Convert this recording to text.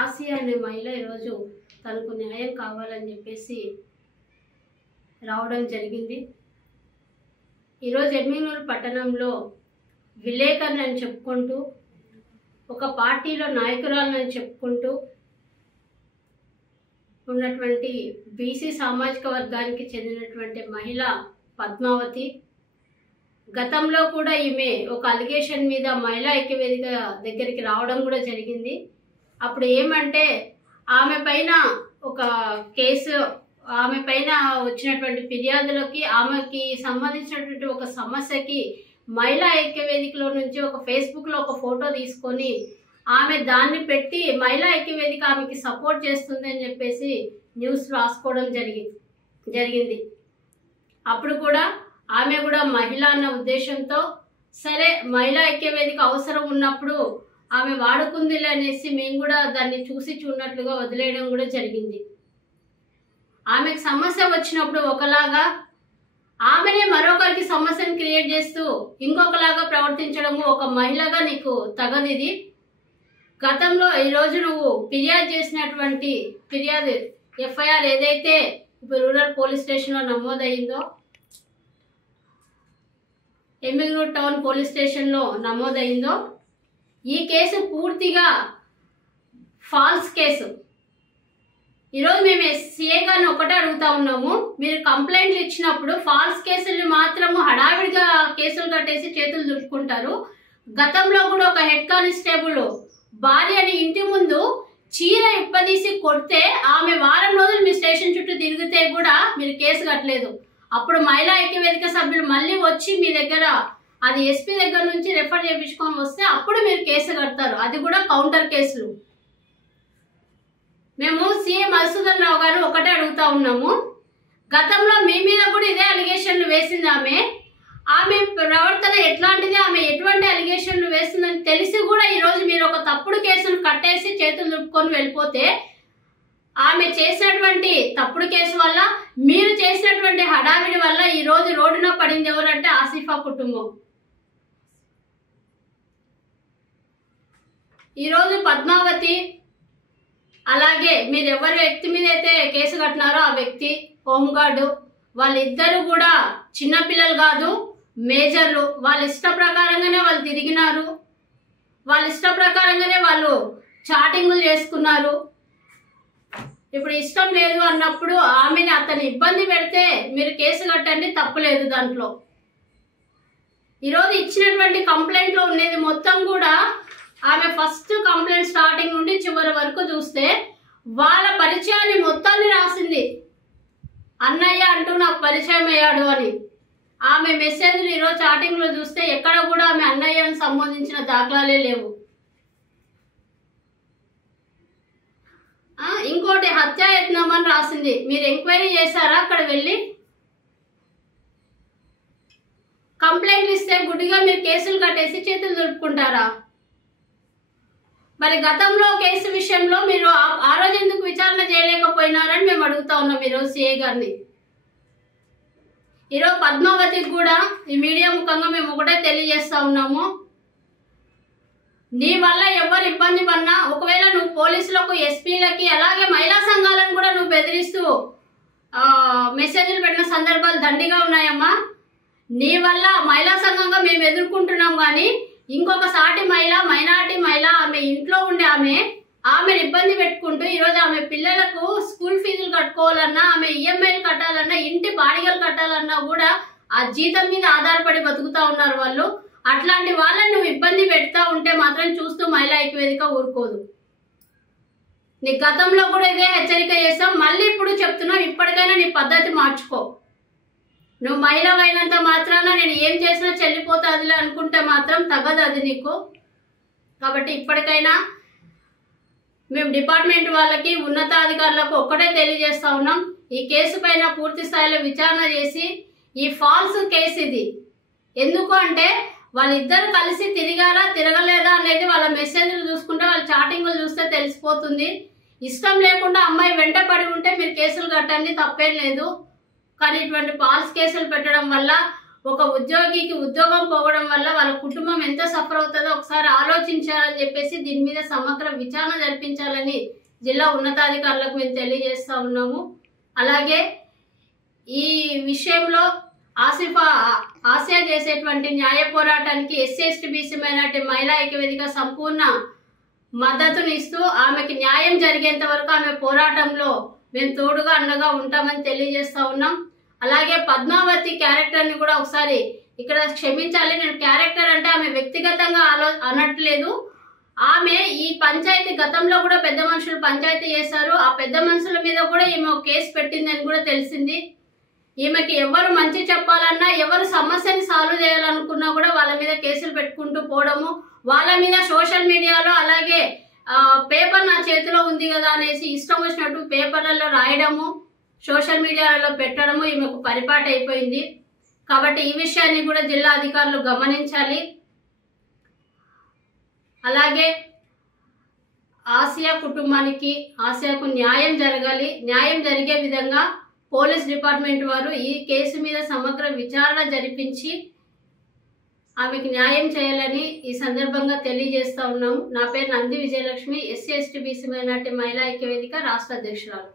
Asia అనే మహిళ ఈరోజు తనకు న్యాయం కావాలని చెప్పేసి రావడం జరిగింది. ఈరోజు ఎమ్మిగనూరు పట్టణంలో విలేకరుని అని చెప్పుకుంటూ, ఒక పార్టీలో నాయకురాలని చెప్పుకుంటూ ఉన్నటువంటి బీసీ సామాజిక వర్గానికి చెందినటువంటి మహిళ పద్మావతి. గతంలో కూడా ఈమె ఒక అలిగేషన్ మీద మహిళా ఐక్యవేదిక దగ్గరికి రావడం కూడా జరిగింది. అప్పుడు ఏమంటే ఆమె పైన ఒక కేసు, ఆమె పైన వచ్చినటువంటి ఫిర్యాదులకి, ఆమెకి సంబంధించినటువంటి ఒక సమస్యకి మహిళా ఐక్యవేదికలో నుంచి ఒక ఫేస్బుక్లో ఒక ఫోటో తీసుకొని ఆమె దాన్ని పెట్టి మహిళా ఐక్యవేదిక ఆమెకి సపోర్ట్ చేస్తుంది అని చెప్పేసి న్యూస్ రాసుకోవడం జరిగింది. అప్పుడు కూడా ఆమె కూడా మహిళ అన్న ఉద్దేశంతో సరే మహిళా ఐక్యవేదిక అవసరం ఉన్నప్పుడు ఆమె వాడుకుందిలే అనేసి మేము కూడా దాన్ని చూసి చూడనట్లుగా వదిలేయడం కూడా జరిగింది. ఆమెకు సమస్య వచ్చినప్పుడు ఒకలాగా, ఆమెనే మరొకరికి సమస్యను క్రియేట్ చేస్తూ ఇంకొకలాగా ప్రవర్తించడము ఒక మహిళగా నీకు తగదిది. గతంలో ఈరోజు నువ్వు ఫిర్యాదు చేసినటువంటి ఫిర్యాదు ఎఫ్ఐఆర్ ఏదైతే రూరల్ పోలీస్ స్టేషన్లో నమోదైందో, ఎమ్మిగనూరు టౌన్ పోలీస్ స్టేషన్లో నమోదైందో, ఈ కేసు పూర్తిగా ఫాల్స్ కేసు. ఈరోజు మేము సిఏ గారిని ఒకటే అడుగుతా ఉన్నాము, మీరు కంప్లైంట్లు ఇచ్చినప్పుడు ఫాల్స్ కేసులు మాత్రము హడావిడిగా కేసులు కట్టేసి చేతులు దులుపుకుంటారు. గతంలో కూడా ఒక హెడ్ కానిస్టేబుల్ భార్యని ఇంటి ముందు చీర ఇప్పదీసి కొడితే ఆమె వారం రోజులు మీ స్టేషన్ చుట్టూ తిరిగితే కూడా మీరు కేసు కట్టలేదు. అప్పుడు మహిళా ఐక్యవేదిక సభ్యులు మళ్ళీ వచ్చి మీ దగ్గర అది ఎస్పీ దగ్గర నుంచి రెఫర్ చేయించుకొని వస్తే అప్పుడు మీరు కేసు కడతారు. అది కూడా కౌంటర్ కేసులు. మేము సీఎం మధుసూదన్ రావు గారు ఒకటే అడుగుతా ఉన్నాము, గతంలో మీ మీద కూడా ఇదే అలిగేషన్లు వేసింది ఆమె ప్రవర్తన ఎట్లాంటిది, ఆమె ఎటువంటి అలిగేషన్లు వేస్తుందని తెలిసి కూడా ఈరోజు మీరు ఒక తప్పుడు కేసును కట్టేసి చేతులు దులుపుకొని వెళ్ళిపోతే, ఆమె చేసినటువంటి తప్పుడు కేసు వల్ల, మీరు చేసినటువంటి హడావిడి వల్ల ఈరోజు రోడ్డున పడింది ఎవరంటే ఆసిఫా కుటుంబం. ఈరోజు పద్మావతి, అలాగే మీరు ఎవరి వ్యక్తి మీద అయితే కేసు కట్టినారో ఆ వ్యక్తి, హోంగార్డు, వాళ్ళిద్దరూ కూడా చిన్నపిల్లలు కాదు, మేజర్లు. వాళ్ళ ఇష్ట ప్రకారంగానే వాళ్ళు తిరిగినారు, వాళ్ళ ఇష్ట ప్రకారంగానే వాళ్ళు చాటింగులు చేసుకున్నారు. ఇప్పుడు ఇష్టం లేదు అన్నప్పుడు ఆమెని అతను ఇబ్బంది పెడితే మీరు కేసు కట్టండి, తప్పులేదు దాంట్లో. ఈరోజు ఇచ్చినటువంటి కంప్లైంట్లో ఉండేది మొత్తం కూడా ఆమె ఫస్ట్ కంప్లైంట్ స్టార్టింగ్ నుండి చివరి వరకు చూస్తే వాళ్ళ పరిచయాన్ని మొత్తాన్ని రాసింది. అన్నయ్య అంటూ నాకు పరిచయం అయ్యాడు అని. ఆమె మెసేజ్లు ఈరోజు చాటింగ్లో చూస్తే ఎక్కడ కూడా ఆమె అన్నయ్యను సంబంధించిన దాఖలాలే లేవు. ఇంకోటి హత్యాయత్నం అని రాసింది. మీరు ఎంక్వైరీ చేశారా అక్కడ వెళ్ళి? కంప్లైంట్లు ఇస్తే గుడ్డిగా మీరు కేసులు కట్టేసి చేతులు దులుపుకుంటారా? మరి గతంలో కేసు విషయంలో మీరు ఆ రోజు ఎందుకు విచారణ చేయలేకపోయినారని మేము అడుగుతా ఉన్నాం ఈరోజు సిఐ గారిని. ఈరోజు పద్మావతికి కూడా ఈ మీడియా ముఖంగా మేము ఒకటే తెలియజేస్తా ఉన్నాము, నీ వల్ల ఎవరు ఇబ్బంది పడినా, ఒకవేళ నువ్వు పోలీసులకు, ఎస్పీలకి, అలాగే మహిళా సంఘాలను కూడా నువ్వు బెదిరిస్తూ మెసేజ్లు పెట్టిన సందర్భాలు దండిగా ఉన్నాయమ్మా. నీ వల్ల మహిళా సంఘంగా మేము ఎదుర్కొంటున్నాం, కానీ ఇంకొక సాటి మహిళ, మైనారిటీ మహిళ, ఆమె ఇంట్లో ఉండే ఆమెను ఇబ్బంది పెట్టుకుంటూ ఈరోజు ఆమె పిల్లలకు స్కూల్ ఫీజులు కట్టుకోవాలన్నా, ఆమె ఈఎంఐలు కట్టాలన్నా, ఇంటి బాడిగలు కట్టాలన్నా కూడా ఆ జీతం మీద ఆధారపడి బతుకుతా ఉన్నారు వాళ్ళు. అట్లాంటి వాళ్ళని నువ్వు ఇబ్బంది పెడతా ఉంటే మాత్రం చూస్తూ మహిళా ఐక్యవేదిక ఊరుకోదు. నీ గతంలో కూడా ఇదే హెచ్చరిక చేస్తాం, మళ్ళీ ఇప్పుడు చెప్తున్నావు, ఇప్పటికైనా నీ పద్ధతి మార్చుకో. నువ్వు మహిళ అయినంత మాత్రాన నేను ఏం చేసినా చెల్లిపోతాదిలే అనుకుంటే మాత్రం తగదు అది నీకు. కాబట్టి ఇప్పటికైనా మేము డిపార్ట్మెంట్ వాళ్ళకి, ఉన్నతాధికారులకు ఒక్కటే తెలియజేస్తా ఉన్నాం, ఈ కేసు పైన పూర్తి స్థాయిలో విచారణ చేసి, ఈ ఫాల్స్ కేసు ఇది ఎందుకు అంటే వాళ్ళిద్దరు కలిసి తిరిగారా తిరగలేదా అనేది వాళ్ళ మెసేజ్లు చూసుకుంటే, వాళ్ళ చాటింగ్లు చూస్తే తెలిసిపోతుంది. ఇష్టం లేకుండా అమ్మాయి వెంట పడి ఉంటే మీరు కేసులు కట్టండి, తప్పేం లేదు. కానీ ఇటువంటి ఫాల్స్ కేసులు పెట్టడం వల్ల ఒక ఉద్యోగికి ఉద్యోగం పోవడం వల్ల వాళ్ళ కుటుంబం ఎంత సఫర్ అవుతుందో ఒకసారి ఆలోచించాలని చెప్పేసి దీని మీద సమగ్ర విచారణ జరిపించాలని జిల్లా ఉన్నతాధికారులకు మేము తెలియజేస్తా ఉన్నాము. అలాగే ఈ విషయంలో ఆసియా చేసేటువంటి న్యాయ పోరాటానికి ఎస్సీ ఎస్టీ బీసీ మైనార్టీ మహిళా ఐక్యవేదిక సంపూర్ణ మద్దతునిస్తూ ఆమెకి న్యాయం జరిగేంత వరకు ఆమె పోరాటంలో మేము తోడుగా అండగా ఉంటామని తెలియజేస్తా ఉన్నాం. అలాగే పద్మావతి క్యారెక్టర్ని కూడా ఒకసారి ఇక్కడ క్షమించాలి. నేను క్యారెక్టర్ అంటే ఆమె వ్యక్తిగతంగా అనట్లేదు. ఆమె ఈ పంచాయతీ గతంలో కూడా పెద్ద మనుషులు పంచాయతీ చేశారు. ఆ పెద్ద మనుషుల మీద కూడా ఈమె ఒక కేసు పెట్టిందని కూడా తెలిసింది. ఈమెకి ఎవరు మంచి చెప్పాలన్నా, ఎవరు సమస్యని సాల్వ్ చేయాలనుకున్నా కూడా వాళ్ళ మీద కేసులు పెట్టుకుంటూ పోవడము, వాళ్ళ మీద సోషల్ మీడియాలో అలాగే పేపర్ నా చేతిలో ఉంది కదా అనేసి ఇష్టం వచ్చినట్టు పేపర్లలో రాయడము, సోషల్ మీడియాలలో పెట్టడము ఈమెకు పరిపాటు అయిపోయింది. కాబట్టి ఈ విషయాన్ని కూడా జిల్లా అధికారులు గమనించాలి. అలాగే ఆసియా కుటుంబానికి, ఆసియాకు న్యాయం జరగాలి. న్యాయం జరిగే విధంగా పోలీస్ డిపార్ట్మెంట్ వారు ఈ కేసు మీద సమగ్ర విచారణ జరిపించి ఆమెకు న్యాయం చేయాలని ఈ సందర్భంగా తెలియజేస్తా ఉన్నాము. నా పేరు Nandi Vijayalakshmi, SC ST BC minority మహిళా ఐక్యవేదిక రాష్ట్ర అధ్యక్షురాలు.